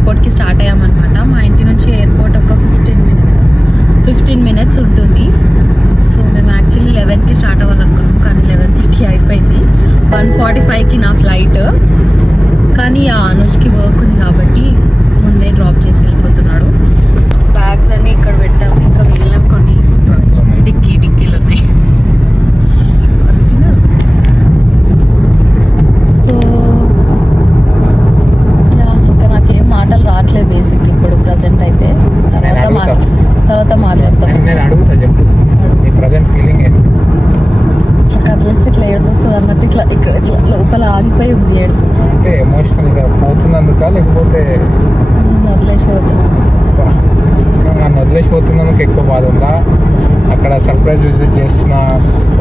ఎయిర్పోర్ట్కి స్టార్ట్ అయ్యామన్నమాట. మా ఇంటి నుంచి ఎయిర్పోర్ట్ ఒక 15 మినిట్స్ ఉంటుంది. సో మేము యాక్చువల్లీ 11కి స్టార్ట్ అవ్వాలనుకున్నాం, కానీ 11:30 అయిపోయింది. 1:45కి నా ఫ్లైట్. కానీ ఆ అనుష్కి వర్క్ ఉంది కాబట్టి ముందే డ్రాప్ చేసి వెళ్ళిపోతున్నాడు. బ్యాగ్స్ అన్నీ ఇక్కడ పెట్టాము. ఇంకా వెళ్ళాం, కొన్ని డిక్కీలు ఉన్నాయి ఒరిజినల్. సో ఇంకా నాకేం మాటలు రావట్లేదు బేసిక్ ఇప్పుడు ప్రజెంట్ అయితే. తర్వాత మాట్లాడతాం. కదిలిస్తే ఇట్లా ఏడుపు వస్తుంది అన్నట్టు ఇట్లా లోపల ఆగిపోయి ఉంది ఏడుపు. అంటే ఎమోషనల్ గా పోతున్నందుక లేకపోతే నన్ను వదిలేసిపోతున్నందుకు ఎక్కువ బాధ ఉందా, అక్కడ సర్ప్రైజ్ విజిట్ చేస్తున్నా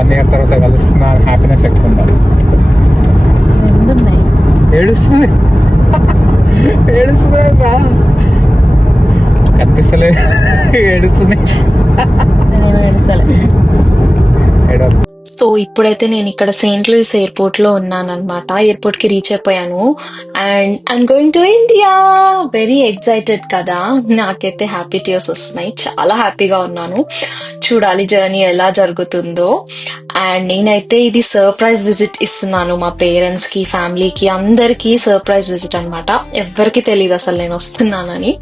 1 year తర్వాత కలుస్తున్నా హ్యాపీనెస్ ఎక్కువ ఉందా? రెండు ఉన్నాయి. ఏడుస్తుంది కనిపిస్తలే ఏడుస్తుంది. సో ఇప్పుడైతే నేను ఇక్కడ సెయింట్ లూయిస్ ఎయిర్పోర్ట్ లో ఉన్నాను అనమాట. ఎయిర్పోర్ట్ కి రీచ్ అయిపోయాను and I'm going to India. Very excited కదా, నాకైతే హ్యాపీ టీయర్స్ వస్తున్నాయి. చాలా హ్యాపీగా ఉన్నాను. చూడాలి జర్నీ ఎలా జరుగుతుందో. అండ్ నేనైతే ఇది సర్ప్రైజ్ విజిట్ ఇస్తున్నాను మా పేరెంట్స్ కి, ఫ్యామిలీకి, అందరికి సర్ప్రైజ్ విజిట్ అనమాట. ఎవరికి తెలియదు అసలు నేను వస్తున్నానని.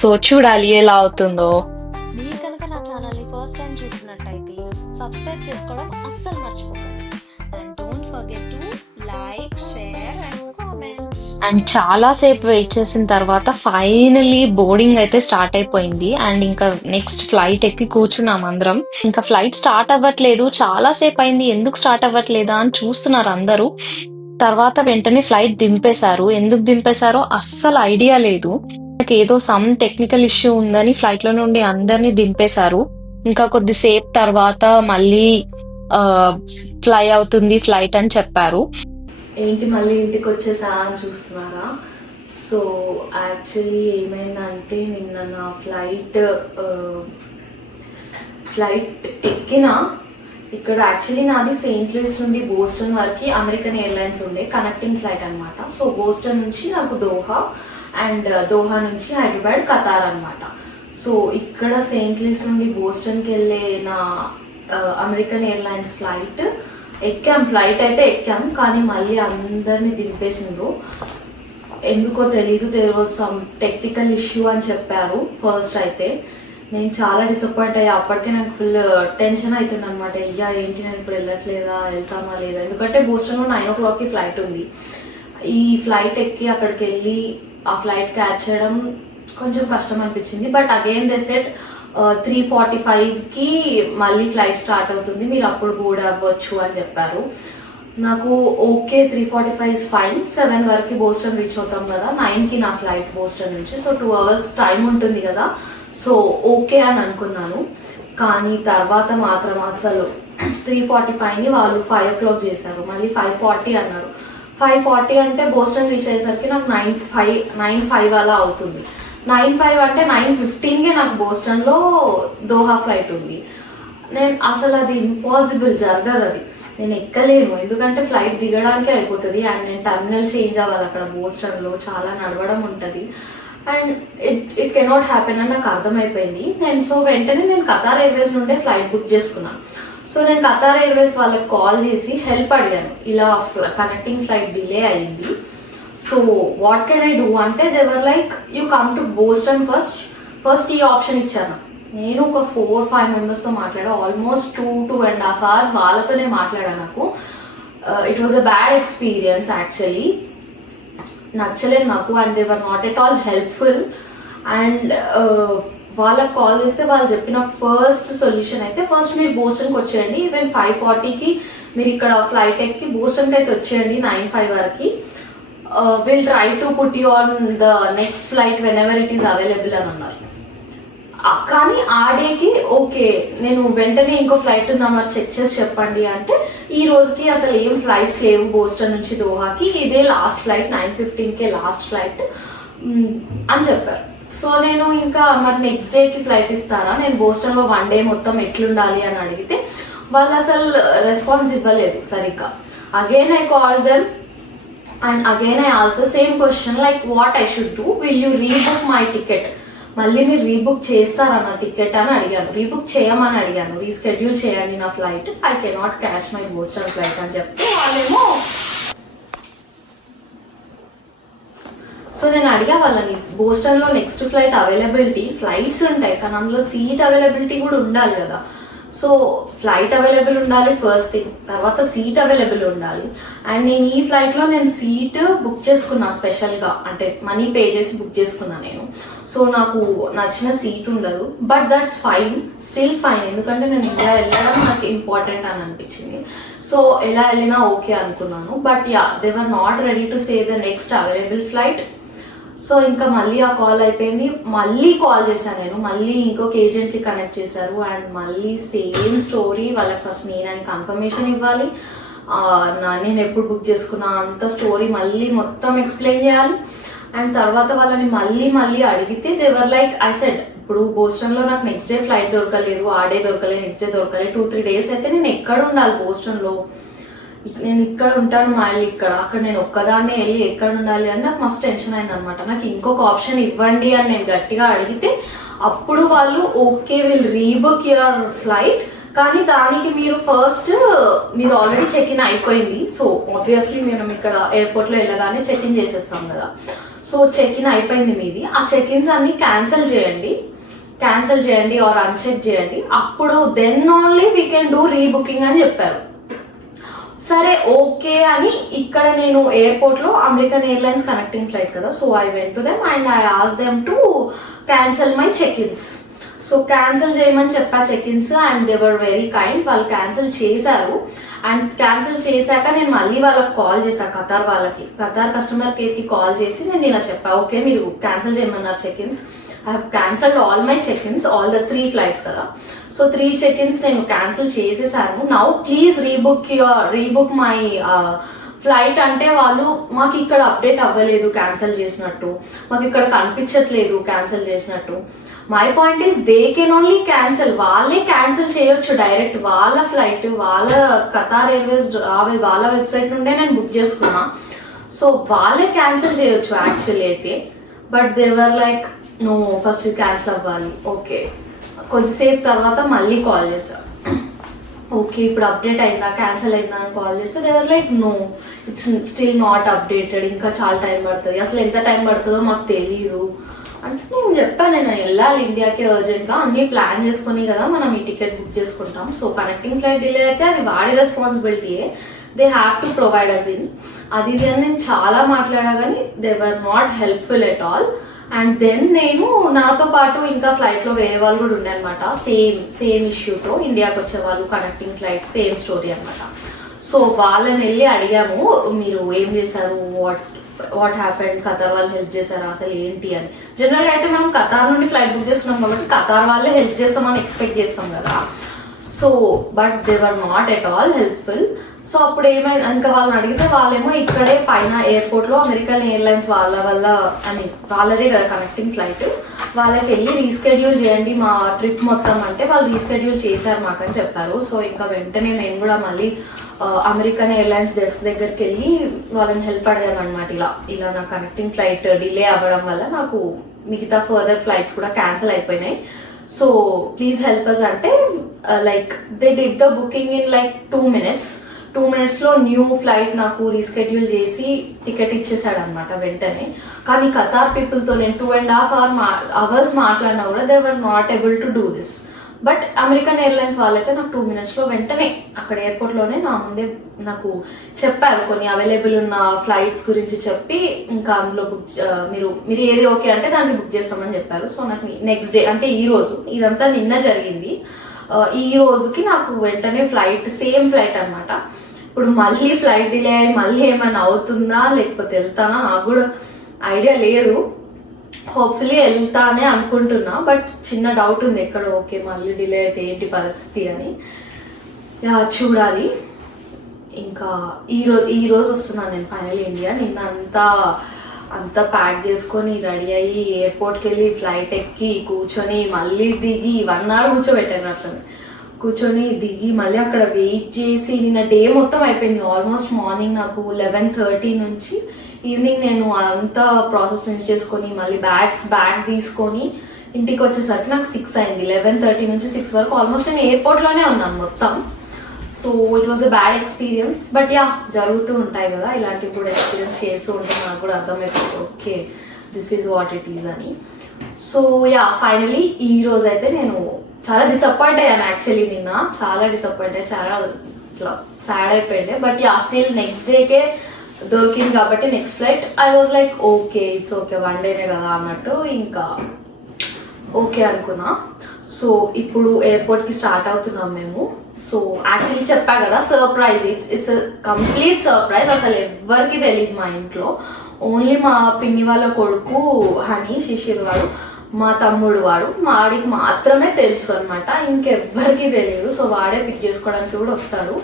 సో చూడాలి ఎలా అవుతుందో. మీరు కనుక నా ఛానల్ ని ఫస్ట్ టైం చూస్తున్నట్టయితే సబ్స్క్రైబ్ చేసుకోవడం అస్సలు మర్చిపోకండి. And don't forget to like, share and comment. And చాలా సేపు వెయిట్ చేసిన తర్వాత ఫైనలీ బోర్డింగ్ అయితే స్టార్ట్ అయిపోయింది. అండ్ ఇంకా నెక్స్ట్ ఫ్లైట్ ఎక్కి కూర్చున్నాం అందరం. ఇంకా ఫ్లైట్ స్టార్ట్ అవ్వట్లేదు, చాలా సేపు అయింది, ఎందుకు స్టార్ట్ అవ్వట్లేదా అని చూస్తున్నారు అందరూ. తర్వాత వెంటనే ఫ్లైట్ దింపేశారు. ఎందుకు దింపేశారో అస్సలు ఐడియా లేదు. ఏదో సమ్ టెక్నికల్ ఇష్యూ ఉందని ఫ్లైట్ లో నుండి అందరినీ దింపేశారు. ఇంకా కొద్దిసేపు తర్వాత మళ్ళీ ఫ్లై అవుతుంది ఫ్లైట్ అని చెప్పారు. ఏంటి మళ్ళీ ఇంటికి వచ్చేసా అని చూస్తున్నారా? సో యాక్చువల్లీ ఏమైందంటే నిన్న నా ఫ్లైట్ ఎక్కిన ఇక్కడ యాక్చువల్లీ నాది సెయింట్ లూయిస్ నుండి బోస్టన్ వరకు అమెరికన్ ఎయిర్లైన్స్ ఉండే కనెక్టింగ్ ఫ్లైట్ అనమాట. సో బోస్టన్ నుంచి నాకు దోహా అండ్ దోహా నుంచి హైదరాబాద్, ఖతార్ అనమాట. సో ఇక్కడ సెయింట్ లూయిస్ నుండి బోస్టన్కి వెళ్ళే నా అమెరికన్ ఎయిర్లైన్స్ ఫ్లైట్ ఫ్లైట్ అయితే ఎక్కాం, కానీ మళ్ళీ అందరినీ దింపేసిండ్రు. ఎందుకో తెలీదు, there was some technical issue అని చెప్పారు. ఫస్ట్ అయితే నేను చాలా డిసప్పాయింట్ అయ్యా. అప్పటికే నాకు ఫుల్ టెన్షన్ అవుతుంది అనమాట. అయ్యా ఏంటి నేను ఇప్పుడు వెళ్తామా లేదా, ఎందుకంటే బోస్టన్లో 9 o'clockకి ఫ్లైట్ ఉంది. ఈ ఫ్లైట్ ఎక్కి అక్కడికి వెళ్ళి ఆ ఫ్లైట్ క్యాచ్ చేయడం కొంచెం కష్టం అనిపించింది. బట్ అగైన్ దే సెడ్ 3:45కి మళ్ళీ ఫ్లైట్ స్టార్ట్ అవుతుంది, మీరు అప్పుడు బోర్డ్ అవ్వచ్చు అని చెప్పారు. నాకు ఓకే 3:45 ఇస్ ఫైన్, 7 వరకు బోస్టన్ రీచ్ అవుతాం కదా, 9కి నా ఫ్లైట్ బోస్టన్ నుంచి. సో 2 hours టైం ఉంటుంది కదా, సో ఓకే అని అనుకున్నాను. కానీ తర్వాత మాత్రం అసలు 3:45ని వాళ్ళు 5 o'clock చేశారు, మళ్ళీ 5:40 అన్నారు. 5:40 అంటే బోస్టన్ రీచ్ అయ్యేసరికి నాకు 9:05 అలా అవుతుంది. 9:05 అంటే 9:15కే నాకు బోస్టన్లో దోహా ఫ్లైట్ ఉంది. నేను అసలు అది ఇంపాసిబుల్, జరగదు అది, నేను ఎక్కలేను. ఎందుకంటే ఫ్లైట్ దిగడానికే అయిపోతుంది అండ్ నేను టర్మినల్ చేంజ్ అవ్వాలి అక్కడ బోస్టన్లో, చాలా నడవడం ఉంటుంది అండ్ ఇట్ కెనాట్ హ్యాపెన్ అని నాకు అర్థమైపోయింది. సో వెంటనే నేను ఖతార్ ఎయిర్వేస్ నుండే ఫ్లైట్ బుక్ చేసుకున్నాను. సో నేను ఖతార్ ఎయిర్వేస్ వాళ్ళకి కాల్ చేసి హెల్ప్ అడిగాను, ఇలా కనెక్టింగ్ ఫ్లైట్ డిలే అయింది, so what can I do అంటే they were like you come to Boston first ఈ ఆప్షన్ ఇచ్చాను. నేను ఒక 4-5 మెంబర్స్తో మాట్లాడా, ఆల్మోస్ట్ 2.5 hours వాళ్ళతోనే మాట్లాడా. నాకు it was a bad experience actually, నచ్చలేదు నాకు and they were not at all helpful. And వాళ్ళకి కాల్ చేస్తే వాళ్ళు చెప్పిన ఫస్ట్ సొల్యూషన్ అయితే ఫస్ట్ మీరు బోస్టన్కి వచ్చేయండి, ఈవెన్ 5:40కి మీరు ఇక్కడ ఫ్లైట్ ఎక్కి బోస్టన్కి అయితే వచ్చేయండి 9:05 వరకు, will try to put you on the next flight when ever it is available అని అన్నారు. కానీ ఆ డేకి ఓకే నేను వెంటనే ఇంకో ఫ్లైట్ ఉందన్నారు, చెక్ చేసి చెప్పండి అంటే ఈ రోజుకి అసలు ఏం ఫ్లైట్స్ లేవు బోస్టన్ నుంచి దోహాకి, ఇదే లాస్ట్ ఫ్లైట్ 9:15కే లాస్ట్ ఫ్లైట్ అని చెప్పారు. సో నేను ఇంకా మరి నెక్స్ట్ డేకి ఫ్లైట్ ఇస్తారా, నేను బోస్టన్లో 1 day మొత్తం ఎట్లుండాలి అని అడిగితే వాళ్ళు అసలు రెస్పాన్స్ ఇవ్వలేదు సరిగ్గా. Again I call them, and again I ask the same question like what I should do, will you Reebok my ticket, మళ్ళీ మీరు రీబుక్ చేస్తారన్న టికెట్ అని అడిగాను, రీబుక్ చేయమని అడిగాను, రీస్కెడ్యూల్ చేయండి నా flight, I cannot catch my Boston flight అని చెప్తే వాళ్ళేమో, సో నేను అడిగా వాళ్ళని బోస్టన్లో నెక్స్ట్ ఫ్లైట్ అవైలబిలిటీ, ఫ్లైట్స్ ఉంటాయి కానీ అందులో సీట్ అవైలబిలిటీ కూడా ఉండాలి కదా, సో ఫ్లైట్ అవైలబుల్ ఉండాలి ఫస్ట్ థింగ్, తర్వాత సీట్ అవైలబుల్ ఉండాలి. అండ్ నేను ఈ ఫ్లైట్లో నేను సీట్ బుక్ చేసుకున్నా స్పెషల్గా, అంటే మనీ పే చేసి బుక్ చేసుకున్నా నేను. సో నాకు నచ్చిన సీట్ ఉండదు, but that's fine, still fine, ఎందుకంటే నేను ఇండియా వెళ్ళడం నాకు ఇంపార్టెంట్ అని అనిపించింది. సో ఎలా వెళ్ళినా ఓకే అనుకున్నాను. But yeah, they were not ready to say the next available flight. So ఇంకా మళ్ళీ ఆ కాల్ అయిపోయింది, మళ్ళీ కాల్ చేశాను నేను, మళ్ళీ ఇంకొక ఏజెంట్కి కనెక్ట్ చేశారు అండ్ మళ్ళీ సేమ్ స్టోరీ. వాళ్ళకి ఫస్ట్ నేను కన్ఫర్మేషన్ ఇవ్వాలి, నేను ఎప్పుడు బుక్ చేసుకున్నా అంత స్టోరీ మళ్ళీ మొత్తం ఎక్స్ప్లెయిన్ చేయాలి. అండ్ తర్వాత వాళ్ళని మళ్ళీ అడిగితే దేవర్ లైక్ ఐ సెడ్, ఇప్పుడు బోస్టన్లో నాకు నెక్స్ట్ డే ఫ్లైట్ దొరకలేదు, ఆ డే దొరకలేదు, నెక్స్ట్ డే దొరకలేదు, 2-3 days అయితే నేను ఎక్కడ ఉండాలి బోస్టన్లో, నేను ఇక్కడ ఉంటాను మళ్ళీ అక్కడ నేను ఒక్కదాన్నే వెళ్ళి ఎక్కడ ఉండాలి అని నాకు మస్తు టెన్షన్ అయింది అనమాట. నాకు ఇంకొక ఆప్షన్ ఇవ్వండి అని నేను గట్టిగా అడిగితే అప్పుడు వాళ్ళు okay will Reebok your flight, కానీ దానికి మీరు ఫస్ట్ మీరు ఆల్రెడీ చెక్ ఇన్ అయిపోయింది. సో ఆబ్వియస్లీ మేము ఇక్కడ ఎయిర్పోర్ట్లో వెళ్ళగానే చెక్ ఇన్ చేసేస్తాం కదా, సో చెక్ ఇన్ అయిపోయింది మీది, ఆ చెక్ ఇన్స్ అన్ని క్యాన్సిల్ చేయండి ఆర్ అన్చెక్ చేయండి, అప్పుడు then only we can do rebooking అని చెప్పారు. సరే ఓకే అని ఇక్కడ నేను ఎయిర్పోర్ట్లో అమెరికన్ ఎయిర్లైన్స్ కనెక్టింగ్ ఫ్లైట్ కదా, so I went to them and I ask them to cancel my check ins. So cancel చేయమని చెప్పా check ins and they were very kind, వాళ్ళు క్యాన్సిల్ చేశారు. అండ్ క్యాన్సిల్ చేశాక నేను మళ్ళీ వాళ్ళకి కాల్ చేశాను, ఖతార్ కస్టమర్ కేర్కి కాల్ చేసి నేను ఇలా చెప్పా, ఓకే మీరు క్యాన్సిల్ చేయమన్నారు చెక్ ఇన్స్, I have cancelled all my check-ins, all the 3 flights కదా, సో 3 check-ins నేను క్యాన్సిల్ చేసేసాను. Now please Reebok my flight అంటే వాళ్ళు మాకు ఇక్కడ అప్డేట్ అవ్వలేదు క్యాన్సిల్ చేసినట్టు, మాకు ఇక్కడ కనిపించట్లేదు క్యాన్సిల్ చేసినట్టు. My point is they can only cancel, వాళ్ళే క్యాన్సిల్ చేయొచ్చు డైరెక్ట్, వాళ్ళ ఫ్లైట్ వాళ్ళ ఖతార్ ఎయిర్వేస్ వాళ్ళ వెబ్సైట్ నుండే నేను బుక్ చేసుకున్నా, సో వాళ్ళే క్యాన్సిల్ చేయొచ్చు యాక్చువల్లీ అయితే. But they were like no first cancel అవ్వాలి. ఓకే, కొద్దిసేపు తర్వాత మళ్ళీ కాల్ చేశారు, ఓకే ఇప్పుడు అప్డేట్ అయిందా క్యాన్సిల్ అయిందా అని కాల్ చేస్తే they were like no it's still not updated, ఇంకా చాలా టైం పడుతుంది, అసలు ఎంత టైం పడుతుందో మాకు తెలియదు అంటే. నేను చెప్పాను నేను వెళ్ళాలి ఇండియాకి అర్జెంట్గా, అన్నీ ప్లాన్ చేసుకుని కదా మనం ఈ టికెట్ బుక్ చేసుకుంటాం, సో కనెక్టింగ్ ఫ్లైట్ డిలే అయితే అది వాడి రెస్పాన్సిబిలిటీయే, they have to provide us in అది అని నేను చాలా మాట్లాడా కానీ they were not helpful at all. And then నేను నాతో పాటు ఇంకా ఫ్లైట్లో వేరే వాళ్ళు కూడా ఉండేనమాట, సేమ్ ఇష్యూతో ఇండియాకి వచ్చే వాళ్ళు, కనెక్టింగ్ ఫ్లైట్ సేమ్ స్టోరీ అనమాట. సో వాళ్ళని వెళ్ళి అడిగాము మీరు ఏం చేశారు, వాట్ హ్యాపెండ్, ఖతార్ వాళ్ళు హెల్ప్ చేశారా అసలు ఏంటి అని. జనరల్గా అయితే మనం ఖతార్ నుండి ఫ్లైట్ బుక్ చేస్తున్నాం కాబట్టి ఖతార్ వాళ్ళే హెల్ప్ చేస్తామని ఎక్స్పెక్ట్ చేస్తాం కదా, so but they were not at all helpful. So అప్పుడు ఏమైంది ఇంకా వాళ్ళని అడిగితే వాళ్ళేమో ఇక్కడే పైన ఎయిర్పోర్ట్లో అమెరికన్ ఎయిర్లైన్స్ వాళ్ళదే కదా కనెక్టింగ్ ఫ్లైట్, వాళ్ళకి వెళ్ళి రీస్కెడ్యూల్ చేయండి మా ట్రిప్ మొత్తం అంటే వాళ్ళు రీస్కెడ్యూల్ చేశారు మాకని చెప్పారు. సో ఇంకా వెంటనే నేను కూడా మళ్ళీ అమెరికన్ ఎయిర్లైన్స్ డెస్క్ దగ్గరికి వెళ్ళి వాళ్ళని హెల్ప్ అడిగాను అనమాట, ఇలా నా కనెక్టింగ్ ఫ్లైట్ డిలే అవ్వడం వల్ల నాకు మిగతా ఫర్దర్ ఫ్లైట్స్ కూడా క్యాన్సిల్ అయిపోయినాయి, సో ప్లీజ్ హెల్ప్ అస్ అంటే like they did the booking in like 2 minutes new flight నాకు రీస్కెడ్యూల్ చేసి టికెట్ ఇచ్చేసాడు అనమాట వెంటనే. కానీ ఖతార్ పీపుల్తో నేను 2.5 hours మాట్లాడినా కూడా they were not able to do this. But American airlines వాళ్ళైతే నాకు 2 minutes వెంటనే అక్కడ ఎయిర్పోర్ట్లోనే నా ముందే నాకు చెప్పారు, కొన్ని అవైలబుల్ ఉన్న ఫ్లైట్స్ గురించి చెప్పి ఇంకా అందులో మీరు ఏది ఓకే అంటే దానికి బుక్ చేస్తామని చెప్పారు. సో నాకు నెక్స్ట్ డే అంటే ఈ రోజు, ఇదంతా నిన్న జరిగింది, ఈ రోజుకి నాకు వెంటనే ఫ్లైట్ సేమ్ ఫ్లైట్ అనమాట. ఇప్పుడు మళ్ళీ ఫ్లైట్ డిలే అయ్యి మళ్ళీ ఏమైనా అవుతుందా లేకపోతే వెళ్తానా నాకు కూడా ఐడియా లేదు, హోప్ఫుల్లీ వెళ్తానే అనుకుంటున్నా, బట్ చిన్న డౌట్ ఉంది ఎక్కడ ఓకే మళ్ళీ డిలే అయితే ఏంటి పరిస్థితి అని చూడాలి. ఇంకా ఈ రోజు వస్తున్నాను నేను ఫైనల్ ఇండియా. నిన్న అంతా ప్యాక్ చేసుకొని రెడీ అయ్యి ఎయిర్పోర్ట్కి వెళ్ళి ఫ్లైట్ ఎక్కి కూర్చొని మళ్ళీ దిగి 1 hour కూర్చోబెట్టాను అట్లా కూర్చొని దిగి మళ్ళీ అక్కడ వెయిట్ చేసి నిన్న డే మొత్తం అయిపోయింది. ఆల్మోస్ట్ మార్నింగ్ నాకు 11:30 నుంచి ఈవినింగ్ నేను అంతా ప్రాసెస్ ఫినిష్ చేసుకొని మళ్ళీ బ్యాగ్ తీసుకొని ఇంటికి వచ్చేసరికి నాకు 6 అయింది. 11:30 నుంచి 6 వరకు ఆల్మోస్ట్ నేను ఎయిర్పోర్ట్లోనే ఉన్నాను మొత్తం. So it was a bad experience. But yeah, జరుగుతూ ఉంటాయి కదా ఇలాంటివి కూడా. ఎక్స్పీరియన్స్ చేస్తూ ఉంటే నాకు కూడా అర్థమైపోతుంది, okay this is what it is అని. సో యా, ఫైనలీ ఈ రోజు అయితే నేను చాలా డిసప్పాయింట్ అయ్యాను. యాక్చువల్లీ నిన్న చాలా డిసప్పాయింట్ అయ్యి చాలా ఇట్లా సాడ్ అయిపోయింది. But yeah, still next decay దొరికింది కాబట్టి next flight I was like okay, it's okay, 1 డేనే కదా అన్నట్టు ఇంకా ఓకే అనుకున్నా. సో ఇప్పుడు ఎయిర్పోర్ట్కి స్టార్ట్ అవుతున్నాం మేము. సో యాక్చువల్లీ చెప్పా కదా సర్ప్రైజ్, ఇట్స్ కంప్లీట్ సర్ప్రైజ్. అసలు ఎవ్వరికి తెలియదు మా ఇంట్లో. ఓన్లీ మా పిన్ని వాళ్ళ కొడుకు హనీ, శిశిర్ వాడు, మా తమ్ముడు వాడు, వాడికి మాత్రమే తెలుసు అనమాట. ఇంకెవ్వరికి తెలియదు. సో వాడే పిక్ చేసుకోవడానికి కూడా వస్తాడు.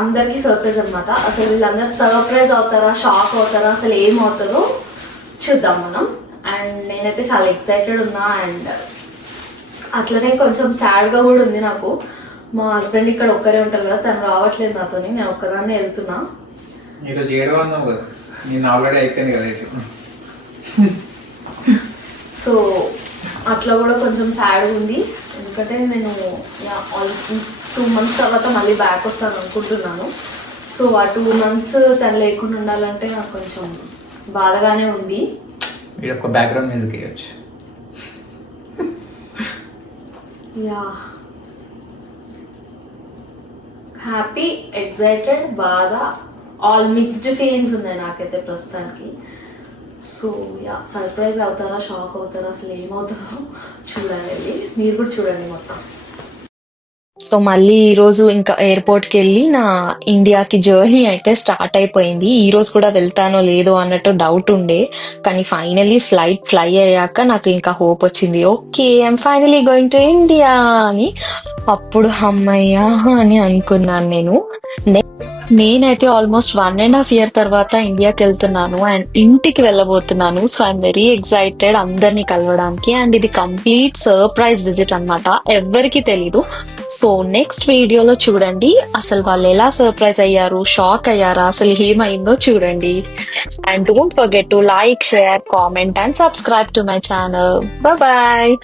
అందరికీ సర్ప్రైజ్ అనమాట. అసలు వీళ్ళందరూ సర్ప్రైజ్ అవుతారా, షాక్ అవుతారా, అసలు ఏమవుతుందో చూద్దాం మనం. అండ్ నేనైతే చాలా ఎక్సైటెడ్ ఉన్నా. అండ్ అట్లనే కొంచెం సాడ్గా కూడా ఉంది నాకు. మా హస్బెండ్ ఇక్కడ ఒక్కరే ఉంటారు కదా, తను రావట్లేదు నాతో, నేను ఒక్కదాన్నే వెళ్తున్నా. ఈరోజు 7 అన్నావు కదా, నేను ఆల్రెడీ అయిపోయింది కదా. సో అట్లా కూడా కొంచెం సాడ్గా ఉంది. ఎందుకంటే నేను 2 months తర్వాత మళ్ళీ బ్యాక్ వస్తాను అనుకుంటున్నాను. సో ఆ 2 months తను లేకుండా ఉండాలంటే నాకు కొంచెం బాధగానే ఉంది. వీడు ఒక బ్యాక్గ్రౌండ్ మ్యూజిక్ వేయచ్చు. యా, హ్యాపీ, ఎక్సైటెడ్, బాధ, ఆల్ మిక్స్డ్ ఫీలింగ్స్ ఉన్నాయి నాకైతే ప్రస్తుతానికి. సో యా, సర్ప్రైజ్ అవుతారా, షాక్ అవుతారా, అసలు ఏమవుతుందో చూడాలి. మీరు కూడా చూడండి మొత్తం. సో మళ్ళీ ఈ రోజు ఇంకా ఎయిర్పోర్ట్కి వెళ్ళి నా ఇండియాకి జర్నీ అయితే స్టార్ట్ అయిపోయింది. ఈ రోజు కూడా వెళ్తానో లేదో అన్నట్టు డౌట్ ఉండే, కానీ ఫైనలీ ఫ్లైట్ ఫ్లై అయ్యాక నాకు ఇంకా హోప్ వచ్చింది. Okay, I'm finally going to India అని. అప్పుడు అమ్మయ్యా అని అనుకున్నాను నేను. నేనైతే ఆల్మోస్ట్ 1.5 year తర్వాత ఇండియాకి వెళ్తున్నాను అండ్ ఇంటికి వెళ్ళబోతున్నాను. సో ఐఎమ్ వెరీ ఎక్సైటెడ్ అందరినీ కలవడానికి. అండ్ ఇది కంప్లీట్ సర్ప్రైజ్ విజిట్ అన్నమాట, ఎవ్వరికి తెలీదు. సో నెక్స్ట్ వీడియోలో చూడండి అసలు వాళ్ళు ఎలా సర్ప్రైజ్ అయ్యారు, షాక్ అయ్యారా, అసలు ఏమైందో చూడండి. And don't forget to like, share, comment and subscribe to my channel. Bye.